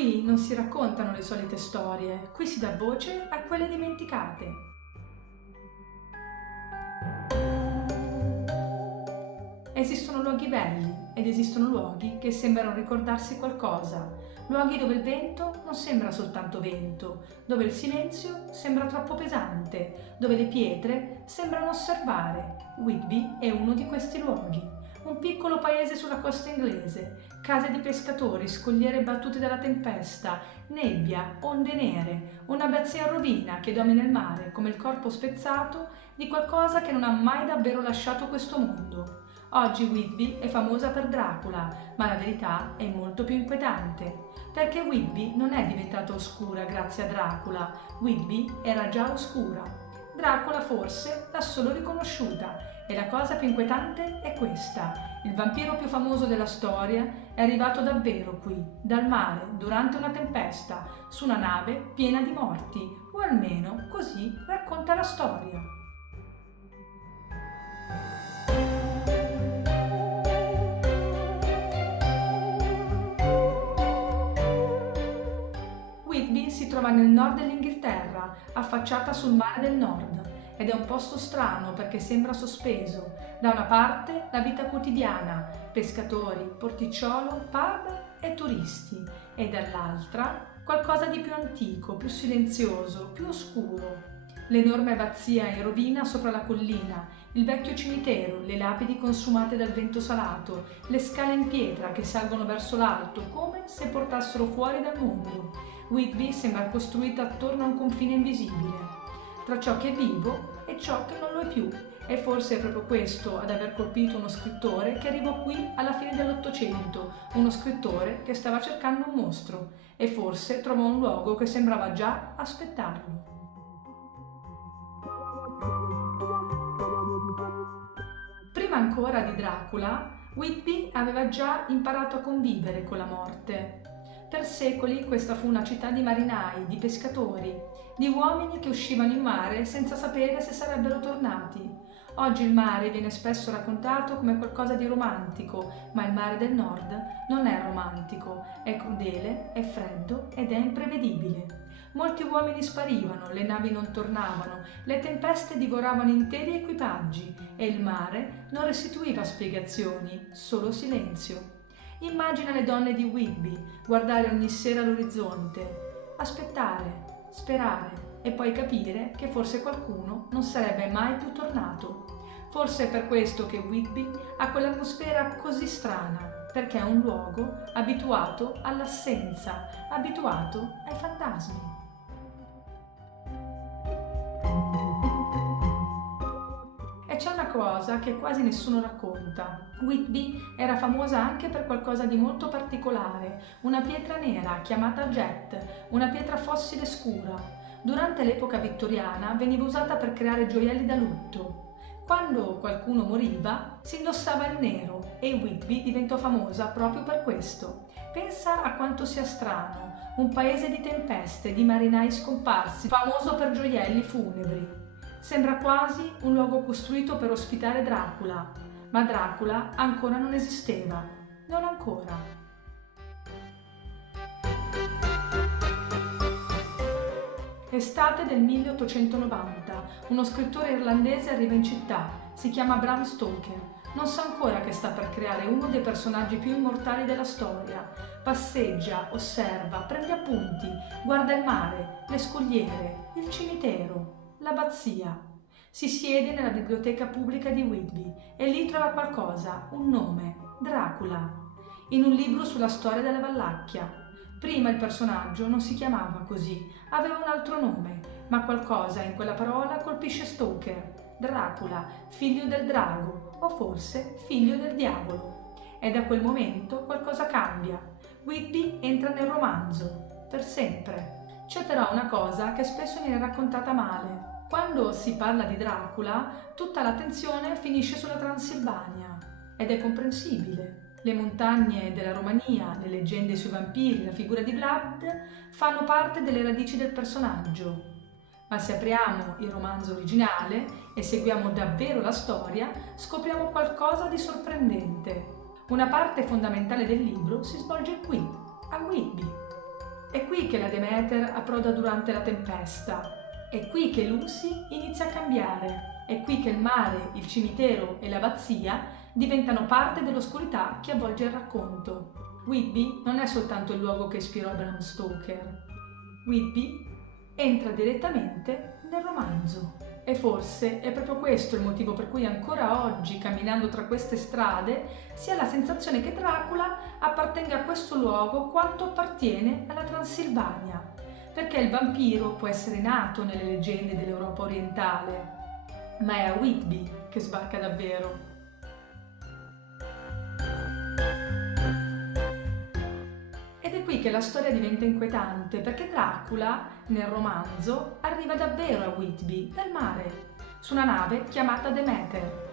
Qui non si raccontano le solite storie, qui si dà voce a quelle dimenticate. Esistono luoghi belli ed esistono luoghi che sembrano ricordarsi qualcosa, luoghi dove il vento non sembra soltanto vento, dove il silenzio sembra troppo pesante, dove le pietre sembrano osservare. Whitby è uno di questi luoghi. Un piccolo paese sulla costa inglese, case di pescatori, scogliere battute dalla tempesta, nebbia, onde nere, un'abbazia in rovina che domina il mare come il corpo spezzato di qualcosa che non ha mai davvero lasciato questo mondo. Oggi Whitby è famosa per Dracula, ma la verità è molto più inquietante, perché Whitby non è diventata oscura grazie a Dracula, Whitby era già oscura. Dracula forse l'ha solo riconosciuta e la cosa più inquietante è questa: il vampiro più famoso della storia è arrivato davvero qui, dal mare, durante una tempesta, su una nave piena di morti, o almeno così racconta la storia. Whitby si trova nel nord dell'Inghilterra, affacciata sul mare del nord, ed è un posto strano perché sembra sospeso. Da una parte la vita quotidiana, pescatori, porticciolo, pub e turisti, e dall'altra qualcosa di più antico, più silenzioso, più oscuro. L'enorme abbazia in rovina sopra la collina, il vecchio cimitero, le lapidi consumate dal vento salato, le scale in pietra che salgono verso l'alto come se portassero fuori dal mondo. Whitby sembra costruita attorno a un confine invisibile, tra ciò che è vivo e ciò che non lo è più. E forse è proprio questo ad aver colpito uno scrittore che arrivò qui alla fine dell'Ottocento, uno scrittore che stava cercando un mostro e forse trovò un luogo che sembrava già aspettarlo. Prima ancora di Dracula, Whitby aveva già imparato a convivere con la morte. Per secoli questa fu una città di marinai, di pescatori, di uomini che uscivano in mare senza sapere se sarebbero tornati. Oggi il mare viene spesso raccontato come qualcosa di romantico, ma il mare del nord non è romantico, è crudele, è freddo ed è imprevedibile. Molti uomini sparivano, le navi non tornavano, le tempeste divoravano interi equipaggi e il mare non restituiva spiegazioni, solo silenzio. Immagina le donne di Whitby guardare ogni sera l'orizzonte, aspettare, sperare e poi capire che forse qualcuno non sarebbe mai più tornato. Forse è per questo che Whitby ha quell'atmosfera così strana, perché è un luogo abituato all'assenza, abituato ai fantasmi. C'è una cosa che quasi nessuno racconta. Whitby era famosa anche per qualcosa di molto particolare, una pietra nera chiamata jet, una pietra fossile scura. Durante l'epoca vittoriana veniva usata per creare gioielli da lutto. Quando qualcuno moriva si indossava il nero e Whitby diventò famosa proprio per questo. Pensa a quanto sia strano, un paese di tempeste, di marinai scomparsi, famoso per gioielli funebri. Sembra quasi un luogo costruito per ospitare Dracula, ma Dracula ancora non esisteva, non ancora. Estate del 1890, uno scrittore irlandese arriva in città, si chiama Bram Stoker. Non sa ancora che sta per creare uno dei personaggi più immortali della storia. Passeggia, osserva, prende appunti, guarda il mare, le scogliere, il cimitero, l'abbazia. Si siede nella biblioteca pubblica di Whitby e lì trova qualcosa, un nome, Dracula, in un libro sulla storia della Valacchia. Prima il personaggio non si chiamava così, aveva un altro nome, ma qualcosa in quella parola colpisce Stoker. Dracula, figlio del drago, o forse figlio del diavolo. E da quel momento qualcosa cambia. Whitby entra nel romanzo, per sempre. C'è però una cosa che spesso viene raccontata male. Quando si parla di Dracula, tutta l'attenzione finisce sulla Transilvania. Ed è comprensibile. Le montagne della Romania, le leggende sui vampiri, la figura di Vlad fanno parte delle radici del personaggio. Ma se apriamo il romanzo originale e seguiamo davvero la storia, scopriamo qualcosa di sorprendente. Una parte fondamentale del libro si svolge qui, a Whitby. È qui che la Demeter approda durante la tempesta. È qui che Lucy inizia a cambiare. È qui che il mare, il cimitero e l'abbazia diventano parte dell'oscurità che avvolge il racconto. Whitby non è soltanto il luogo che ispirò Bram Stoker. Whitby entra direttamente nel romanzo. E forse è proprio questo il motivo per cui ancora oggi, camminando tra queste strade, si ha la sensazione che Dracula appartenga a questo luogo quanto appartiene alla Transilvania. Perché il vampiro può essere nato nelle leggende dell'Europa orientale, ma è a Whitby che sbarca davvero. Ed è qui che la storia diventa inquietante, perché Dracula, nel romanzo, arriva davvero a Whitby, nel mare, su una nave chiamata Demeter.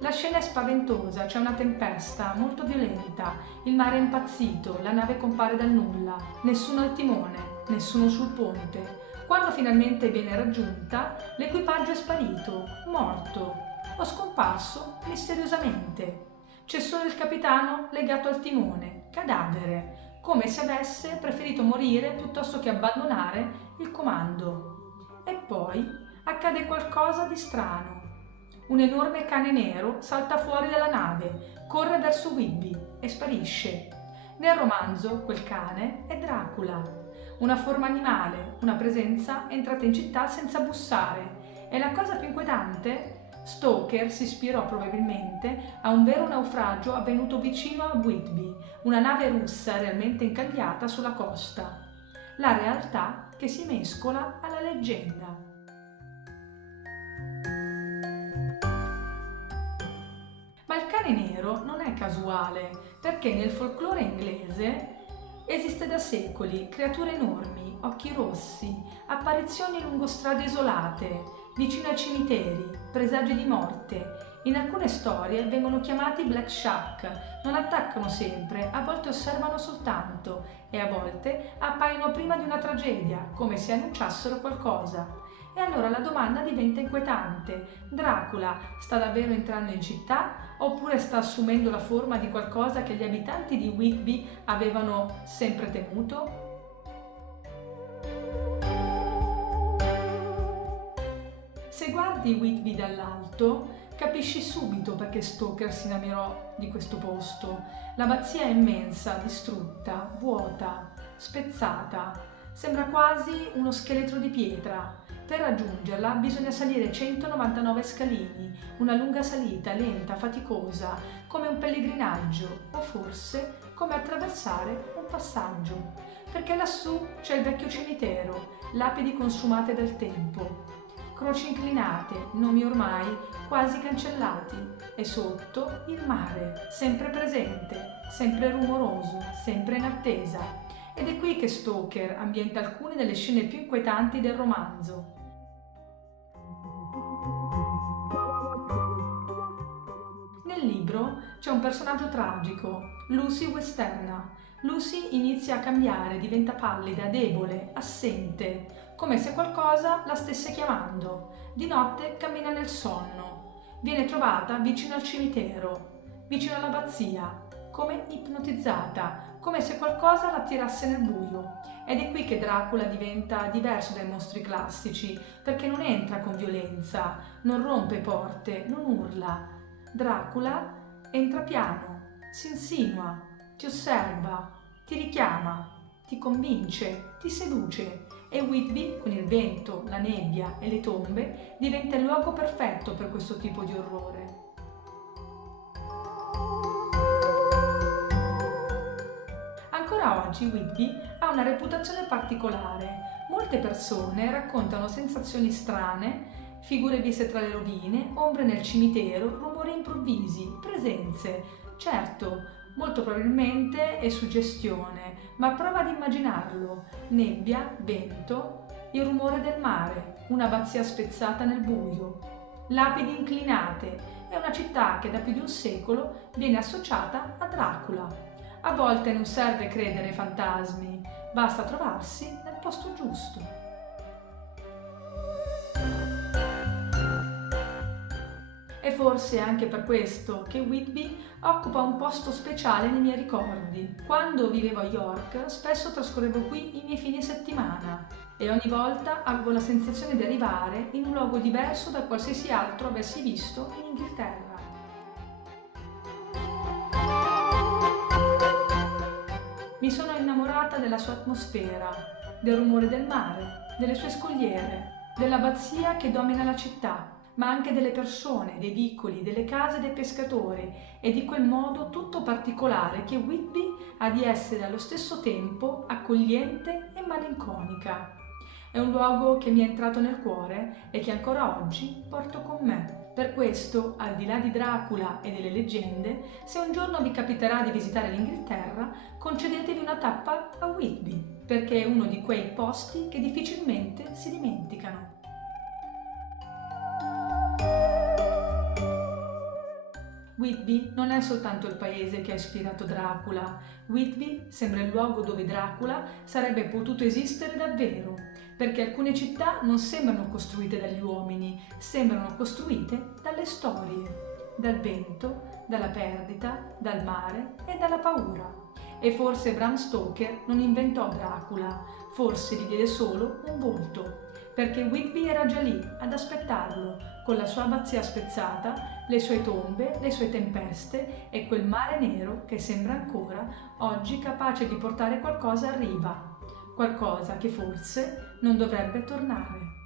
La scena è spaventosa, c'è una tempesta molto violenta, il mare è impazzito, la nave compare dal nulla, nessuno al timone, nessuno sul ponte. Quando finalmente viene raggiunta, l'equipaggio è sparito, morto o scomparso misteriosamente. C'è solo il capitano legato al timone, cadavere, come se avesse preferito morire piuttosto che abbandonare il comando. E poi accade qualcosa di strano. Un enorme cane nero salta fuori dalla nave, corre verso Whitby e sparisce. Nel romanzo quel cane è Dracula, una forma animale, una presenza entrata in città senza bussare. E la cosa più inquietante, Stoker si ispirò probabilmente a un vero naufragio avvenuto vicino a Whitby, una nave russa realmente incagliata sulla costa. La realtà che si mescola alla leggenda. Ma il cane nero non è casuale, perché nel folklore inglese esiste da secoli creature enormi, occhi rossi, apparizioni lungo strade isolate, vicino ai cimiteri, presagi di morte. In alcune storie vengono chiamati Black Shark, non attaccano sempre, a volte osservano soltanto e a volte appaiono prima di una tragedia, come se annunciassero qualcosa. E allora la domanda diventa inquietante. Dracula sta davvero entrando in città oppure sta assumendo la forma di qualcosa che gli abitanti di Whitby avevano sempre temuto? Se guardi Whitby dall'alto, capisci subito perché Stoker si innamorò di questo posto. L'abbazia è immensa, distrutta, vuota, spezzata. Sembra quasi uno scheletro di pietra. Per raggiungerla bisogna salire 199 scalini, una lunga salita lenta, faticosa, come un pellegrinaggio o forse come attraversare un passaggio. Perché lassù c'è il vecchio cimitero, lapidi consumate dal tempo, croci inclinate, nomi ormai quasi cancellati, e sotto il mare, sempre presente, sempre rumoroso, sempre in attesa. Ed è qui che Stoker ambienta alcune delle scene più inquietanti del romanzo. Nel libro c'è un personaggio tragico, Lucy Westenra. Lucy inizia a cambiare, diventa pallida, debole, assente, come se qualcosa la stesse chiamando. Di notte cammina nel sonno. Viene trovata vicino al cimitero, vicino all'abbazia, come ipnotizzata, come se qualcosa la tirasse nel buio. Ed è qui che Dracula diventa diverso dai mostri classici, perché non entra con violenza, non rompe porte, non urla. Dracula entra piano, si insinua, ti osserva, ti richiama, ti convince, ti seduce e Whitby, con il vento, la nebbia e le tombe, diventa il luogo perfetto per questo tipo di orrore. Ancora oggi Whitby ha una reputazione particolare. Molte persone raccontano sensazioni strane, figure viste tra le rovine, ombre nel cimitero, rumori improvvisi, presenze. Certo, molto probabilmente è suggestione, ma prova ad immaginarlo. Nebbia, vento, il rumore del mare, un'abbazia spezzata nel buio, lapidi inclinate e una città che da più di un secolo viene associata a Dracula. A volte non serve credere ai fantasmi, basta trovarsi nel posto giusto. E forse è anche per questo che Whitby occupa un posto speciale nei miei ricordi. Quando vivevo a York, spesso trascorrevo qui i miei fine settimana e ogni volta avevo la sensazione di arrivare in un luogo diverso da qualsiasi altro avessi visto in Inghilterra. Mi sono innamorata della sua atmosfera, del rumore del mare, delle sue scogliere, dell'abbazia che domina la città, ma anche delle persone, dei vicoli, delle case dei pescatori e di quel modo tutto particolare che Whitby ha di essere allo stesso tempo accogliente e malinconica. È un luogo che mi è entrato nel cuore e che ancora oggi porto con me. Per questo, al di là di Dracula e delle leggende, se un giorno vi capiterà di visitare l'Inghilterra, concedetevi una tappa a Whitby, perché è uno di quei posti che difficilmente si dimenticano. Whitby non è soltanto il paese che ha ispirato Dracula. Whitby sembra il luogo dove Dracula sarebbe potuto esistere davvero, perché alcune città non sembrano costruite dagli uomini, sembrano costruite dalle storie, dal vento, dalla perdita, dal mare e dalla paura. E forse Bram Stoker non inventò Dracula, forse gli diede solo un volto, perché Whitby era già lì ad aspettarlo, con la sua abbazia spezzata, le sue tombe, le sue tempeste e quel mare nero che sembra ancora oggi capace di portare qualcosa a riva, qualcosa che forse non dovrebbe tornare.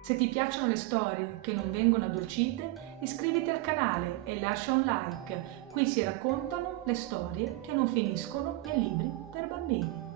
Se ti piacciono le storie che non vengono addolcite, iscriviti al canale e lascia un like. Qui si raccontano le storie che non finiscono nei libri per bambini.